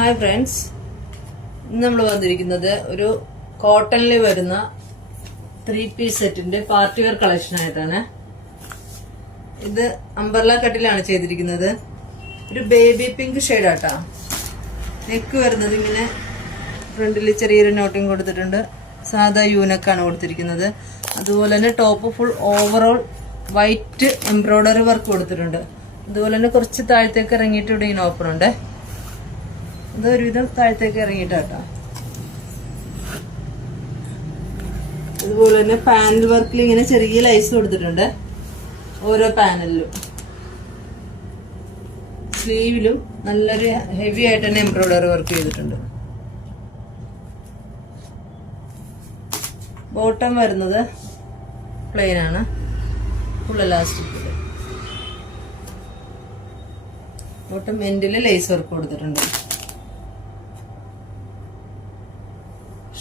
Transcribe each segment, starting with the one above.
Hi friends, ഇന്ന് നമ്മൾ വന്നിരിക്കുന്നത് ഒരു കോട്ടണിൽ വരുന്ന 3 പീസ് സെറ്റിന്റെ പാർട്ടി വെയർ കളക്ഷൻ ആയിട്ടാണ്. ഇത് അംബർല കട്ടിലാണ് ചെയ്തിരിക്കുന്നത്. ഒരു ബേബി പിങ്ക് ഷെയ്ഡാട്ടാ. നെക്ക് വരുന്നത് ഇങ്ങനെ ഫ്രണ്ടിൽ ചെറിയൊരു നോട്ടിങ് കൊടുത്തിട്ടുണ്ട്. സാധാ യൂനക്കാണ് കൊടുത്തിരിക്കുന്നത്. അതുപോലെ തന്നെ top full overall white embroidery work കൊടുത്തിട്ടുണ്ട്. അതുപോലെ തന്നെ കുറച്ച് താഴത്തേക്ക് ഇറങ്ങിയിട്ട് ഇവിടെ ഇങ്ങനെ ഓപ്പൺ ഉണ്ട്. ഇത് ഒരുവിധം താഴത്തേക്ക് ഇറങ്ങിയിട്ടാട്ടോ. അതുപോലെ തന്നെ പാനൽ വർക്കിൽ ഇങ്ങനെ ചെറിയ ലൈസ് കൊടുത്തിട്ടുണ്ട് ഓരോ പാനലിലും. സ്ലീവിലും നല്ലൊരു ഹെവി ആയിട്ട് തന്നെ എംബ്രോയിഡറി വർക്ക് ചെയ്തിട്ടുണ്ട്. ബോട്ടം വരുന്നത് പ്ലെയിൻ ആണ്, ഫുൾ എലാസ്റ്റിക്. ബോട്ടം എൻഡില് ലേസ് വർക്ക് കൊടുത്തിട്ടുണ്ട്.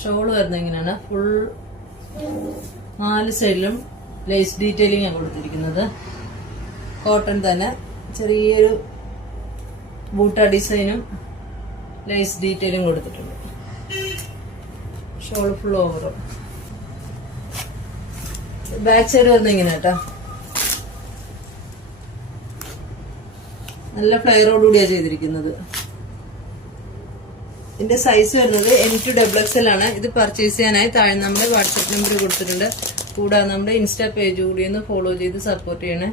ഷോള് വരുന്നത് ഇങ്ങനെയാണ്. ഫുൾ 4 സൈഡിലും ലേസ് ഡീറ്റെയിലിംഗ് ആണ് കൊടുത്തിരിക്കുന്നത്. കോട്ടൺ തന്നെ ചെറിയൊരു ബൂട്ട ഡിസൈനും ലേസ് ഡീറ്റെയിലും കൊടുത്തിട്ടുണ്ട്. ഷോള് ഫുൾ ഓവറും. ബാക്ക് സൈഡ് വരുന്നത് ഇങ്ങനെ കേട്ടോ. നല്ല ഫ്ലെയറോടുകൂടിയാണ് ചെയ്തിരിക്കുന്നത്. ഇതിന്റെ സൈസ് വരുന്നത് M2XXL ആണ്. ഇത് പർച്ചേസ് ചെയ്യാനായി താഴെ നമ്മുടെ വാട്സ്ആപ്പ് നമ്പർ കൊടുത്തിട്ടുണ്ട്. കൂടാതെ നമ്മുടെ ഇൻസ്റ്റാ പേജ് കൂടി ഒന്ന് ഫോളോ ചെയ്ത് സപ്പോർട്ട് ചെയ്യണേ.